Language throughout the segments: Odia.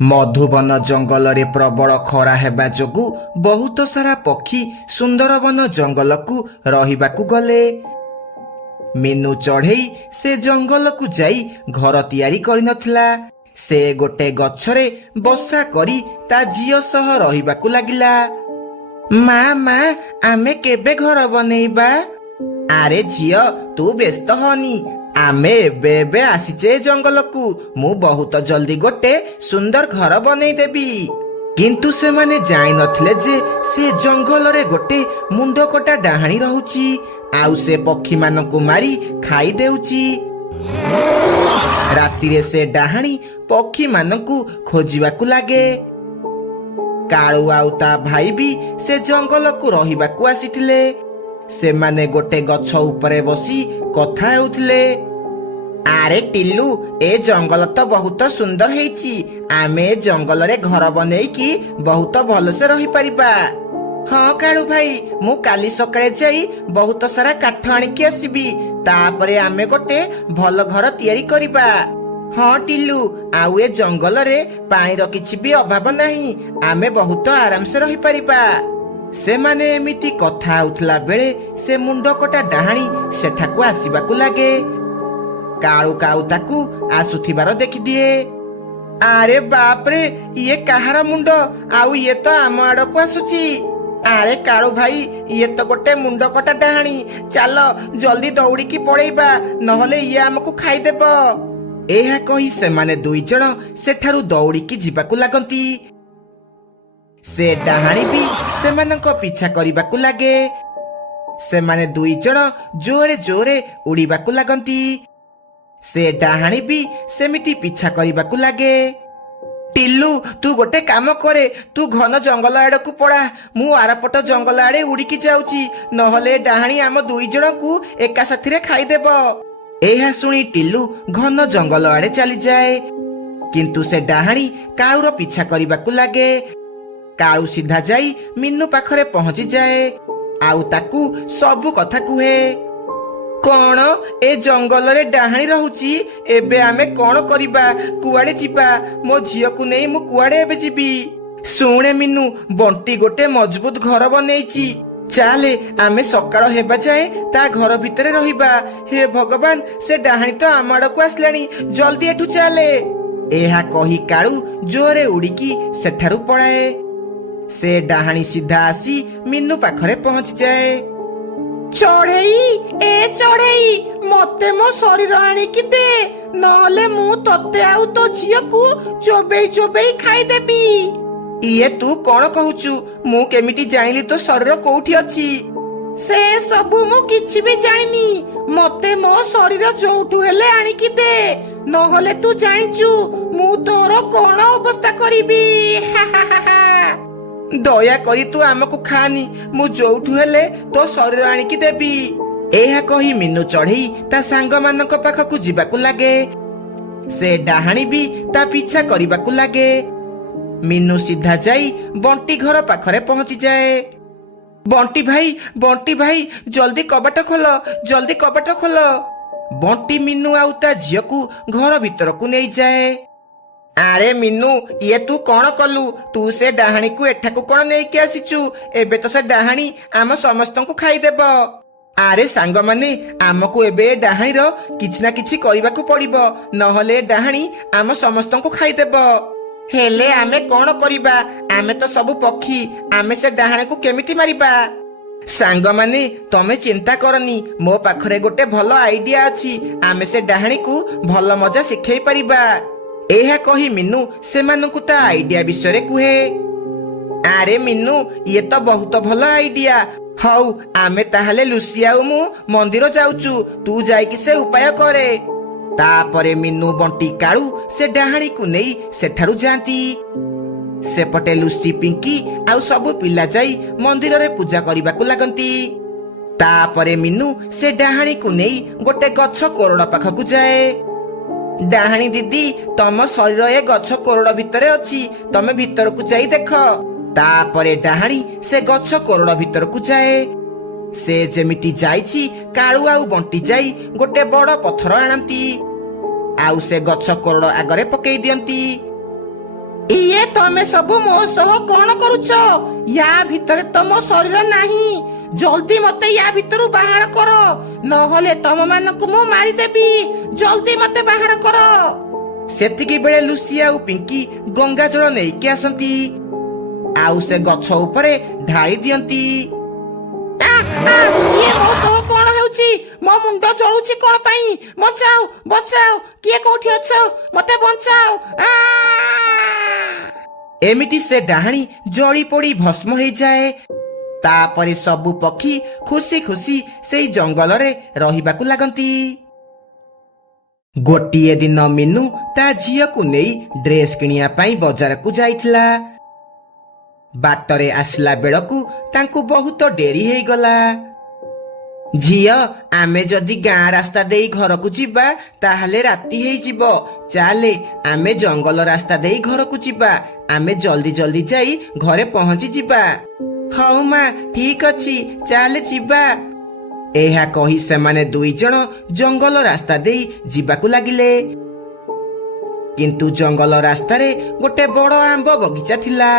ମଧୁବନ ଜଙ୍ଗଲରେ ପ୍ରବଳ ଖରା ହେବା ଯୋଗୁଁ ବହୁତ ସାରା ପକ୍ଷୀ ସୁନ୍ଦରବନ ଜଙ୍ଗଲକୁ ରହିବାକୁ ଗଲେ। ମିନୁ ଚଢ଼େଇ ସେ ଜଙ୍ଗଲକୁ ଯାଇ ଘର ତିଆରି କରିନଥିଲା। ସେ ଗୋଟେ ଗଛରେ ବସା କରି ତା ଝିଅ ସହ ରହିବାକୁ ଲାଗିଲା। ମା ଆମେ କେବେ ଘର ବନେଇବା? ଆରେ ଝିଅ, ତୁ ବ୍ୟସ୍ତ ହନି, ଆମେ ଏବେ ଆସିଛେ ଜଙ୍ଗଲକୁ। ମୁଁ ବହୁତ ଜଲ୍ଦି ଗୋଟେ ସୁନ୍ଦର ଘର ବନେଇଦେବି। କିନ୍ତୁ ସେମାନେ ଜାଣିନଥିଲେ ଯେ ସେ ଜଙ୍ଗଲରେ ଗୋଟେ ମୁଣ୍ଡକଟା ଡାହାଣୀ ରହୁଛି, ଆଉ ସେ ପକ୍ଷୀମାନଙ୍କୁ ମାରି ଖାଇଦେଉଛି। ରାତିରେ ସେ ଡାହାଣୀ ପକ୍ଷୀମାନଙ୍କୁ ଖୋଜିବାକୁ ଲାଗେ। କାଳୁ ଆଉ ତା ଭାଇ ବି ସେ ଜଙ୍ଗଲକୁ ରହିବାକୁ ଆସିଥିଲେ। ସେମାନେ ଗୋଟେ ଗଛ ଉପରେ ବସି କଥା ହେଉଥିଲେ। ଆରେ ଟିଲୁ, ଏ ଜଙ୍ଗଲ ତ ବହୁତ ସୁନ୍ଦର ହେଇଛି। ଆମେ ଜଙ୍ଗଲରେ ଘର ବନେଇକି ବହୁତ ଭଲସେ ରହିପାରିବା। ହଁ କାଳୁ ଭାଇ, ମୁଁ କାଲି ସକାଳେ ଯାଇ ବହୁତ ସାରା କାଠ ଆଣିକି ଆସିବି। ତାପରେ ଆମେ ଗୋଟେ ଭଲ ଘର ତିଆରି କରିବା। ହଁ ଟିଲୁ, ଆଉ ଏ ଜଙ୍ଗଲରେ ପାଣିର କିଛି ବି ଅଭାବ ନାହିଁ। ଆମେ ବହୁତ ଆରାମସେ ରହିପାରିବା। ସେମାନେ ଏମିତି କଥା ହେଉଥିଲା ବେଳେ ସେ ମୁଣ୍ଡକଟା ଡାହାଣୀ ସେଠାକୁ ଆସିବାକୁ ଲାଗେ। କାଳୁ କାଉ ତାକୁ ଆସୁଥିବାର ଦେଖିଦିଏ। ଆରେ ବାପରେ, ଇଏ କାହାର ମୁଣ୍ଡ? ଆଉ ଇଏ ତ ଆମ ଆଡକୁ ଆସୁଛି। ଆରେ କାଳୁ ଭାଇ, ଇଏ ତ ଗୋଟେ ମୁଣ୍ଡକଟା ଡାହାଣୀ। ଚାଲ ଜଲ୍ଦି ଦୌଡ଼ିକି ପଳେଇବା, ନହେଲେ ଇଏ ଆମକୁ ଖାଇଦେବ। ଏହା କହି ସେମାନେ ଦୁଇ ଜଣ ସେଠାରୁ ଦୌଡ଼ିକି ଯିବାକୁ ଲାଗନ୍ତି। ସେ ଡାହାଣୀ ବି ସେମାନଙ୍କ ପିଛା କରିବାକୁ ଲାଗେ। ସେମାନେ ଦୁଇ ଜଣ ଜୋରେ ଜୋରେ ଉଡ଼ିବାକୁ ଲାଗନ୍ତି। ସେ ଡାହାଣୀ ବି ସେମିତି ପିଛା କରିବାକୁ ଲାଗେ। ଟିଲୁ, ତୁ ଗୋଟେ କାମ କରେ, ତୁ ଘନ ଜଙ୍ଗଲ ଆଡକୁ ପଳା। ମୁଁ ଆରପଟ ଜଙ୍ଗଲ ଆଡେ ଉଡ଼ିକି ଯାଉଛି, ନହେଲେ ଡାହାଣୀ ଆମ ଦୁଇ ଜଣଙ୍କୁ ଏକା ସାଥିରେ ଖାଇଦେବ। ଏହା ଶୁଣି ଟିଲୁ ଘନ ଜଙ୍ଗଲ ଆଡେ ଚାଲିଯାଏ। କିନ୍ତୁ ସେ ଡାହାଣୀ କାଳୁର ପିଛା କରିବାକୁ ଲାଗେ। କାଳୁ ସିଧା ଯାଇ ମିନୁ ପାଖରେ ପହଞ୍ଚିଯାଏ, ଆଉ ତାକୁ ସବୁ କଥା କୁହେ। କଣ, ଏ ଜଙ୍ଗଲରେ ଡାହାଣୀ ରହୁଛି? ଏବେ ଆମେ କଣ କରିବା? କୁଆଡେ ଯିବା? ମୋ ଝିଅକୁ ନେଇ ମୁଁ କୁଆଡେ ଏବେ ଯିବି? ଶୁଣେ ମିନୁ, ବଣ୍ଟି ଗୋଟେ ମଜବୁତ ଘର ବନେଇଛି। ଚାଲେ ଆମେ ସକାଳ ହେବା ଯାଏ ତା ଘର ଭିତରେ ରହିବା। ହେ ଭଗବାନ, ସେ ଡାହାଣୀ ତ ଆମ ଆଡକୁ ଆସିଲାଣି। ଜଲ୍ଦି ଏଠୁ ଚାଲେ। ଏହା କହି କାଳୁ ଜୋରେ ଉଡ଼ିକି ସେଠାରୁ ପଳାଏ। ସେ ଡାହାଣୀ ସିଧା ଆସି ମିନୁ ପାଖରେ ପହଞ୍ଚିଯାଏ। ଚଢ଼େଇ, ଏ ଚଢ଼େଇ, ମତେ ମୋ ଶରୀର ଆଣିକି ଦେ, ନହେଲେ ମୁଁ ତତେ ଆଉ ତୋ ଝିଅକୁ ଚୋବେଇ ଚୋବେଇ ଖାଇଦେବି। ଇଏ ତୁ କଣ କହୁଛୁ? ମୁଁ କେମିତି ଜାଣିଲି ତୋ ଶରୀର କୋଉଠି ଅଛି? ସେ ସବୁ ମୁଁ କିଛି ବି ଜାଣିନି। ମତେ ମୋ ଶରୀର ଯୋଉଠୁ ହେଲେ ଆଣିକି ଦେ, ନହେଲେ ତୁ ଜାଣିଛୁ ମୁଁ ତୋର କଣ ଅବସ୍ଥା କରିବି। ଦୟାକରି ତୁ ଆମକୁ ଖାନି, ମୁଁ ଯୋଉଠୁ ହେଲେ ତୋ ଶରୀର ଆଣିକି ଦେବି। ଏହା କହି ମିନୁ ଚଢ଼େଇ ତା ସାଙ୍ଗମାନଙ୍କ ପାଖକୁ ଯିବାକୁ ଲାଗେ। ସେ ଡାହାଣୀ ବି ତା ପିଛା କରିବାକୁ ଲାଗେ। ମିନୁ ସିଧା ଯାଇ ବଣ୍ଟି ଘର ପାଖରେ ପହଞ୍ଚିଯାଏ। ବଣ୍ଟି ଭାଇ, ଜଲ୍ଦି କବାଟ ଖୋଲ, ଜଲ୍ଦି କବାଟ ଖୋଲ। ବଣ୍ଟି ମିନୁ ଆଉ ତା ଝିଅକୁ ଘର ଭିତରକୁ ନେଇଯାଏ। ଆରେ ମିନୁ, ଇଏ ତୁ କଣ କଲୁ? ତୁ ସେ ଡାହାଣୀକୁ ଏଠାକୁ କଣ ନେଇକି ଆସିଛୁ? ଏବେ ତ ସେ ଡାହାଣୀ ଆମ ସମସ୍ତଙ୍କୁ ଖାଇଦେବ। ଆରେ ସାଙ୍ଗମାନେ, ଆମକୁ ଏବେ ଡାହାଣୀର କିଛି ନା କିଛି କରିବାକୁ ପଡିବ, ନହେଲେ ଡାହାଣୀ ଆମ ସମସ୍ତଙ୍କୁ ଖାଇଦେବ। ହେଲେ ଆମେ କଣ କରିବା? ଆମେ ତ ସବୁ ପକ୍ଷୀ, ଆମେ ସେ ଡାହାଣୀକୁ କେମିତି ମାରିବା? ସାଙ୍ଗମାନେ, ତମେ ଚିନ୍ତା କରନି, ମୋ ପାଖରେ ଗୋଟେ ଭଲ ଆଇଡିଆ ଅଛି। ଆମେ ସେ ଡାହାଣୀକୁ ଭଲ ମଜା ଶିଖେଇ ପାରିବା। ଏହା କହି ମିନୁ ସେମାନଙ୍କୁ ତା ଆଇଡିଆ ବିଷୟରେ କୁହେ। ଆରେ ମିନୁ, ଇଏ ତ ବହୁତ ଭଲ ଆଇଡିଆ। ହଉ, ଆମେ ତାହେଲେ ଲୁସି ଆଉ ମୁଁ ମନ୍ଦିର ଯାଉଛୁ, ତୁ ଯାଇକି ସେ ଉପାୟ କରେ। ତାପରେ ମିନୁ, ବଣ୍ଟି, କାଳୁ ସେ ଡାହାଣୀକୁ ନେଇ ସେଠାରୁ ଯାଆନ୍ତି। ସେପଟେ ଲୁସି, ପିଙ୍କି ଆଉ ସବୁ ପିଲା ଯାଇ ମନ୍ଦିରରେ ପୂଜା କରିବାକୁ ଲାଗନ୍ତି। ତାପରେ ମିନୁ ସେ ଡାହାଣୀକୁ ନେଇ ଗୋଟେ ଗଛ କୋରଡ଼ ପାଖକୁ ଯାଏ। ଡାହାଣୀ ଦିଦି, ତମ ଶରୀର ଏ ଗଛ କୋରଡ଼ ଭିତରେ ଅଛି, ତମେ ଭିତରକୁ ଯାଇ ଦେଖ। ତାପରେ ଡାହାଣୀ ସେ ଗଛ କୋରଡ଼ ଭିତରକୁ ଯାଏ। ସେ ଯେମିତି ଯାଇଛି, କାଳୁ ଆଉ ବଣ୍ଟି ଯାଇ ଗୋଟେ ବଡ଼ ପଥର ଆଣନ୍ତି, ଆଉ ସେ ଗଛ କୋରଡ଼ ଆଗରେ ପକେଇ ଦିଅନ୍ତି। ଇଏ ତମେ ସବୁ ମୋ ସହ କଣ କରୁଛ? ୟା ଭିତରେ ତମ ଶରୀର ନାହିଁ। ଜଲ୍ଦି ମତେ ୟା ଭିତରୁ ବାହାର କର, ନହେଲେ ତମ ମାନଙ୍କୁ ମୁଁ ମାରିଦେବି। ଜଲ୍ଦି ମତେ ବାହାର କର। ସେତିକି ବେଳେ ଲୁସି ଆଉ ପିଙ୍କି ଗଙ୍ଗା ଜଳ ନେଇକି ଆସନ୍ତି, ଆଉ ସେ ଗଛ ଉପରେ ଢାଳି ଦିଅନ୍ତି। ଇଏ ମୋ ସହ କଣ ହେଉଛି? ମୋ ମୁଣ୍ଡ ଜଳୁଛି କଣ ପାଇଁ? ବଞ୍ଚାଅ, ବଞ୍ଚାଅ, କିଏ କୋଉଠି ଅଛ? ମତେ ବଞ୍ଚାଅ। ଏମିତି ସେ ଡାହାଣୀ ଜଳି ପୋଡ଼ି ଭସ୍ମ ହେଇଯାଏ। ତାପରେ ସବୁ ପକ୍ଷୀ ଖୁସି ଖୁସି ସେଇ ଜଙ୍ଗଲରେ ରହିବାକୁ ଲାଗନ୍ତି। ଗୋଟିଏ ଦିନ ମିନୁ ତା ଝିଅକୁ ନେଇ ଡ୍ରେସ୍ କିଣିବା ପାଇଁ ବଜାରକୁ ଯାଇଥିଲା। ବାଟରେ ଆସିଲା ବେଳକୁ ତାଙ୍କୁ ବହୁତ ଡେରି ହେଇଗଲା। ଝିଅ, ଆମେ ଯଦି ଗାଁ ରାସ୍ତା ଦେଇ ଘରକୁ ଯିବା ତାହେଲେ ରାତି ହେଇଯିବ। ଚାଲେ ଆମେ ଜଙ୍ଗଲ ରାସ୍ତା ଦେଇ ଘରକୁ ଯିବା। ଆମେ ଜଲ୍ଦି ଜଲ୍ଦି ଯାଇ ଘରେ ପହଞ୍ଚି ଯିବା। ହଉ ମା, ଠିକ ଅଛି, ଚାଲେ ଯିବା। ଏହା କହି ସେମାନେ ଦୁଇ ଜଣ ଜଙ୍ଗଲ ରାସ୍ତା ଦେଇ ଯିବାକୁ ଲାଗିଲେ। କିନ୍ତୁ ଜଙ୍ଗଲ ରାସ୍ତାରେ ଗୋଟେ ବଡ଼ ଆମ୍ବ ବଗିଚା ଥିଲା।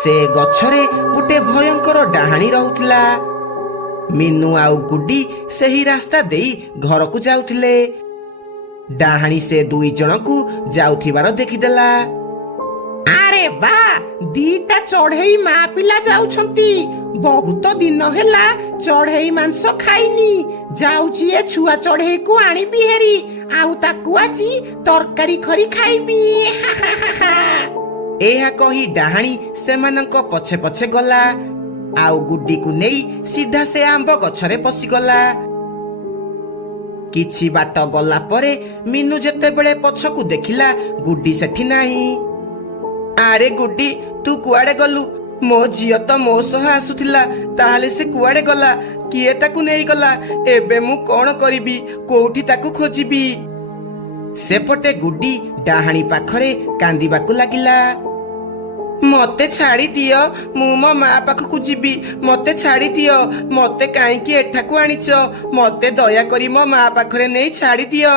ସେ ଗଛରେ ଗୋଟେ ଭୟଙ୍କର ଡାହାଣୀ ରହୁଥିଲା। ମିନୁ ଆଉ ଗୁଡି ସେହି ରାସ୍ତା ଦେଇ ଘରକୁ ଯାଉଥିଲେ। ଡାହାଣୀ ସେ ଦୁଇ ଜଣକୁ ଯାଉଥିବାର ଦେଖିଦେଲା। ଆରେ ବା, ଦିଟା ଚଢେଇ ମା ପିଲା ଯାଉଛନ୍ତି। ବହୁତ ଦିନ ହେଲା ଚଢେଇ ମାଂସ ଖାଇନି। ଯାଉଛି ଏ ଛୁଆ ଚଢେଇକୁ ଆଣିବି ହେରି, ଆଉ ତାକୁ ଆଜି ତରକାରୀ କରି ଖାଇବି। ଏହା କହି ଡାହାଣୀ ସେମାନଙ୍କ ପଛେ ପଛେ ଗଲା, ଆଉ ଗୁଡିକୁ ନେଇ ସିଧା ସେ ଆମ୍ବ ଗଛରେ ପଶିଗଲା। କିଛି ବାଟ ଗଲା ପରେ ମିନୁ ଯେତେବେଳେ ପଛକୁ ଦେଖିଲା, ଗୁଡି ସେଠି ନାହିଁ। ଆରେ ଗୁଡି, ତୁ କୁଆଡେ ଗଲୁ? ମୋ ଝିଅ ତ ମୋ ସହ ଆସୁଥିଲା, ତାହେଲେ ସେ କୁଆଡେ ଗଲା? କିଏ ତାକୁ ନେଇଗଲା? ଏବେ ମୁଁ କଣ କରିବି? କୋଉଠି ତାକୁ ଖୋଜିବି? ସେପଟେ ଗୁଡି ଡାହାଣୀ ପାଖରେ କାନ୍ଦିବାକୁ ଲାଗିଲା। ମତେ ଛାଡ଼ି ଦିଅ, ମୁଁ ମୋ ମା ପାଖକୁ ଯିବି। ମତେ ଛାଡ଼ି ଦିଅ। ମତେ କାହିଁକି ଏଠାକୁ ଆଣିଛ? ମତେ ଦୟାକରି ମୋ ମା ପାଖରେ ନେଇ ଛାଡ଼ି ଦିଅ।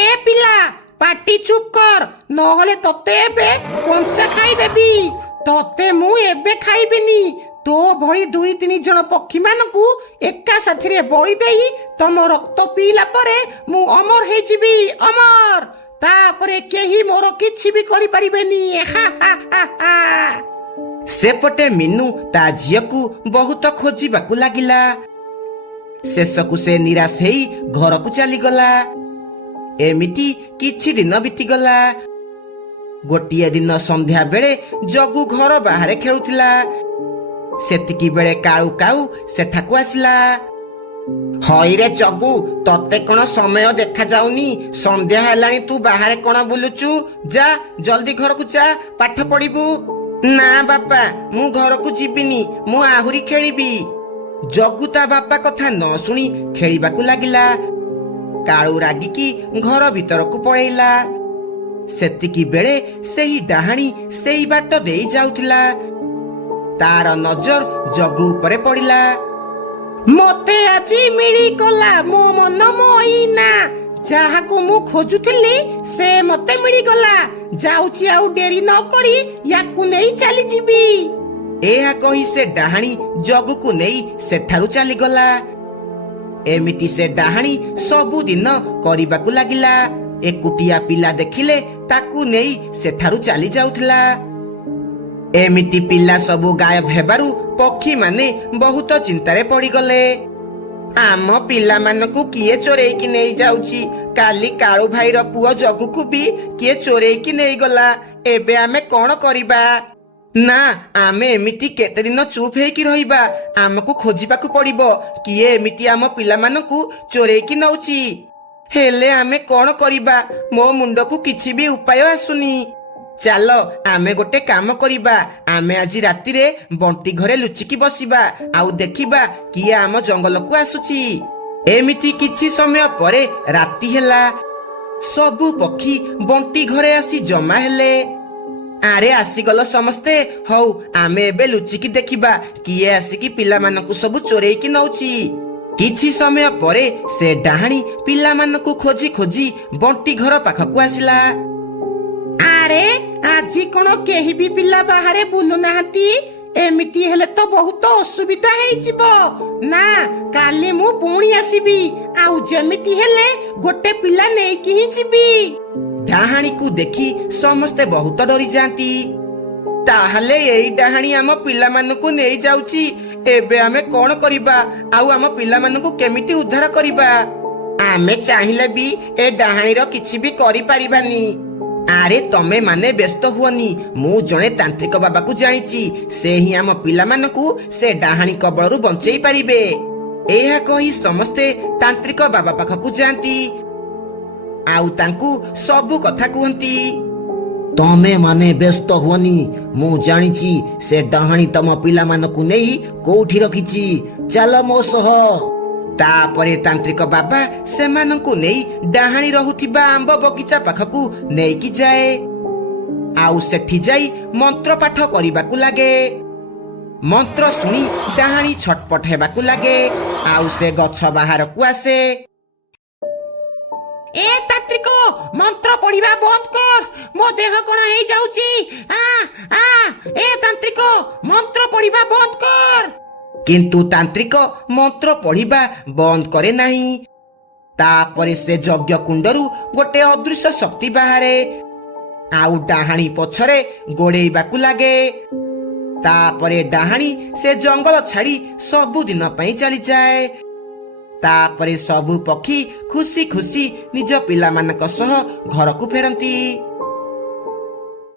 ଏ ପିଲା, ପାଟି ଚୁପ୍ କର, ନହେଲେ ତତେ ଏବେ କଞ୍ଚା ଖାଇଦେବି। ତତେ ମୁଁ ଏବେ ଖାଇବିନି। ତୋ ଭଳି 2-3 ଜଣ ପକ୍ଷୀ ମାନଙ୍କୁ ଏକା ସାଥିରେ ବଳି ଦେଇ ତମ ରକ୍ତ ପିଇଲା ପରେ ମୁଁ ଅମର ହେଇଯିବି, ଅମର। ତାପରେ କେହି ମୋର କିଛି ବି କରିପାରିବେନି। ସେପଟେ ମିନୁ ତା ଝିଅକୁ ବହୁତ ଖୋଜିବାକୁ ଲାଗିଲା। ଶେଷକୁ ସେ ନିରାଶ ହେଇ ଘରକୁ ଚାଲିଗଲା। ଏମିତି କିଛି ଦିନ ବିତିଗଲା। ଗୋଟିଏ ଦିନ ସନ୍ଧ୍ୟା ବେଳେ ଜଗୁ ଘର ବାହାରେ ଖେଳୁଥିଲା। ସେତିକି ବେଳେ କାଉ କାଉ ସେଠାକୁ ଆସିଲା। ହଇରେ ଜଗୁ, ତତେ କଣ ସମୟ ଦେଖାଯାଉନି? ସନ୍ଧ୍ୟା ହେଲାଣି, ତୁ ବାହାରେ କଣ ବୁଲୁଛୁ? ଯା ଜଲ୍ଦି ଘରକୁ ଯା, ପାଠ ପଢିବୁ। ନା ବାପା, ମୁଁ ଘରକୁ ଯିବିନି, ମୁଁ ଆହୁରି ଖେଳିବି। ଜଗୁ ତା ବାପା କଥା ନ ଶୁଣି ଖେଳିବାକୁ ଲାଗିଲା। କାଳୁ ରାଗିକି ଘର ଭିତରକୁ ପଳେଇଲା। ସେତିକି ବେଳେ ସେହି ଡାହାଣୀ ସେଇ ବାଟ ଦେଇ ଯାଉଥିଲା। ତାର ନଜର ଜଗୁ ଉପରେ ପଡିଲା। ମତେ ଆଜି ମିଳିଗଲା ମୋ ମନ ମଇନା। ଯାହାକୁ ମୁଁ ଖୋଜୁଥିଲି ସେ ମତେ ମିଳିଗଲା। ଯାଉଛି, ଆଉ ଡେରି ନ କରି ୟାକୁ ନେଇ ଚାଲିଯିବି। ଏହା କହି ସେ ଡାହାଣୀ ଜଗୁକୁ ନେଇ ସେଠାରୁ ଚାଲିଗଲା। ଏମିତି ସେ ଡାହାଣୀ ସବୁଦିନ କରିବାକୁ ଲାଗିଲା। ଏକୁଟିଆ ପିଲା ଦେଖିଲେ ତାକୁ ନେଇ ସେଠାରୁ ଚାଲି ଯାଉଥିଲା। ଏମିତି ପିଲା ସବୁ ଗାୟବ ହେବାରୁ ପକ୍ଷୀମାନେ ବହୁତ ଚିନ୍ତାରେ ପଡିଗଲେ। ଆମ ପିଲାମାନଙ୍କୁ କିଏ ଚୋରେଇକି ନେଇ ଯାଉଛି? କାଲି କାଳୁ ଭାଇର ପୁଅ ଜଗୁକୁ ବି କିଏ ଚୋରେଇକି ନେଇଗଲା। ଏବେ ଆମେ କଣ କରିବା? ନା, ଆମେ ଏମିତି କେତେ ଦିନ ଚୁପ୍ ହେଇକି ରହିବା? ଆମକୁ ଖୋଜିବାକୁ ପଡିବ, କିଏ ଏମିତି ଆମ ପିଲାମାନଙ୍କୁ ଚୋରେଇକି ନଉଛି। ହେଲେ ଆମେ କଣ କରିବା? ମୋ ମୁଣ୍ଡକୁ କିଛି ବି ଉପାୟ ଆସୁନି। ଚାଲ ଆମେ ଗୋଟେ କାମ କରିବା। ଆମେ ଆଜି ରାତିରେ ବଣ୍ଟି ଘରେ ଲୁଚିକି ବସିବା, ଆଉ ଦେଖିବା କିଏ ଆମ ଜଙ୍ଗଲକୁ ଆସୁଛି। ଏମିତି କିଛି ସମୟ ପରେ ରାତି ହେଲା। ସବୁ ପକ୍ଷୀ ବଣ୍ଟି ଘରେ ଆସି ଜମା ହେଲେ। ଆରେ ଆସିଗଲ ସମସ୍ତେ। ହଉ, ଆମେ ଏବେ ଲୁଚିକି ଦେଖିବା କିଏ ଆସିକି ପିଲାମାନଙ୍କୁ ସବୁ ଚୋରେଇକି ନଉଛି। କିଛି ସମୟ ପରେ ସେ ଡାହାଣୀ ପିଲାମାନଙ୍କୁ ଖୋଜି ଖୋଜି ବଣ୍ଟି ଘର ପାଖକୁ ଆସିଲା। ଆରେ ଆଜି କଣ କେହି ବି ପିଲା ବାହାରେ ବୁଲୁ ନାହାନ୍ତି? ଏମିତି ହେଲେ ତ ବହୁତ ଅସୁବିଧା ହେଇଯିବ। ନା, କାଲି ମୁଁ ପୁଣି ଆସିବି, ଆଉ ଯେମିତି ହେଲେ ଗୋଟେ ପିଲା ନେଇକି ହିଁ ଯିବି। ଡାହାଣୀକୁ ଦେଖି ସମସ୍ତେ ବହୁତ ଡରି ଯାଆନ୍ତି। ତାହେଲେ ଏଇ ଡାହାଣୀ ଆମ ପିଲାମାନଙ୍କୁ ନେଇ ଯାଉଛି। ଏବେ ଆମେ କଣ କରିବା? ଆଉ ଆମ ପିଲାମାନଙ୍କୁ କେମିତି ଉଦ୍ଧାର କରିବା? ଆମେ ଚାହିଁଲେ ବି ଏ ଡାହାଣୀର କିଛି ବି କରିପାରିବାନି। ଆରେ ତମେ ମାନେ ବ୍ୟସ୍ତ ହୁଅନି, ମୁଁ ଜଣେ ତାନ୍ତ୍ରିକ ବାବାକୁ ଜାଣିଛି। ସେ ହିଁ ଆମ ପିଲାମାନଙ୍କୁ ସେ ଡାହାଣୀ କବଳରୁ ବଞ୍ଚେଇ ପାରିବେ। ଏହା କହି ସମସ୍ତେ ତାନ୍ତ୍ରିକ ବାବା ପାଖକୁ ଯାଆନ୍ତି ଆଉ ତାଙ୍କୁ ସବୁ କଥା କୁହନ୍ତି। ତମେ ମାନେ ବ୍ୟସ୍ତ ହୁଅନି, ମୁଁ ଜାଣିଛି ସେ ଡାହାଣୀ ତମ ପିଲାମାନଙ୍କୁ ନେଇ କୋଉଠି ରଖିଛି। ଚାଲ ମୋ ସହ। ତାପରେ ତାନ୍ତ୍ରିକ ବାବା ସେମାନଙ୍କୁ ନେଇ ଡାହାଣୀ ରହୁଥିବା ଆମ୍ବ ବଗିଚା ପାଖକୁ ନେଇକି ଯାଏ ଆଉ ସେଠି ଯାଇ ମନ୍ତ୍ର ପାଠ କରିବାକୁ ଲାଗେ। ମନ୍ତ୍ର ଶୁଣି ଡାହାଣୀ ଛଟପଟ ହେବାକୁ ଲାଗେ ଆଉ ସେ ଗଛ ବାହାରକୁ ଆସେ। ଏ ତାନ୍ତ୍ରିକ, ମନ୍ତ୍ର ପଢିବା ବନ୍ଦ କର, ମୋ ଦେହ କଣ ହେଇଯାଉଛି। ଏ ତାନ୍ତ୍ରିକ, ମନ୍ତ୍ର ପଢିବା ବନ୍ଦ କର। କିନ୍ତୁ ତାନ୍ତ୍ରିକ ମନ୍ତ୍ର ପଢିବା ବନ୍ଦ କରେ ନାହିଁ। ତାପରେ ସେ ଯଜ୍ଞ କୁଣ୍ଡରୁ ଗୋଟେ ଅଦୃଶ୍ୟ ଶକ୍ତି ବାହାରେ ଆଉ ଡାହାଣୀ ପଛରେ ଗୋଡେଇବାକୁ ଲାଗେ। ତାପରେ ଡାହାଣୀ ସେ ଜଙ୍ଗଲ ଛାଡି ସବୁଦିନ ପାଇଁ ଚାଲିଯାଏ। ତାପରେ ସବୁ ପକ୍ଷୀ ଖୁସି ଖୁସି ନିଜ ପିଲାମାନଙ୍କ ସହ ଘରକୁ ଫେରନ୍ତି।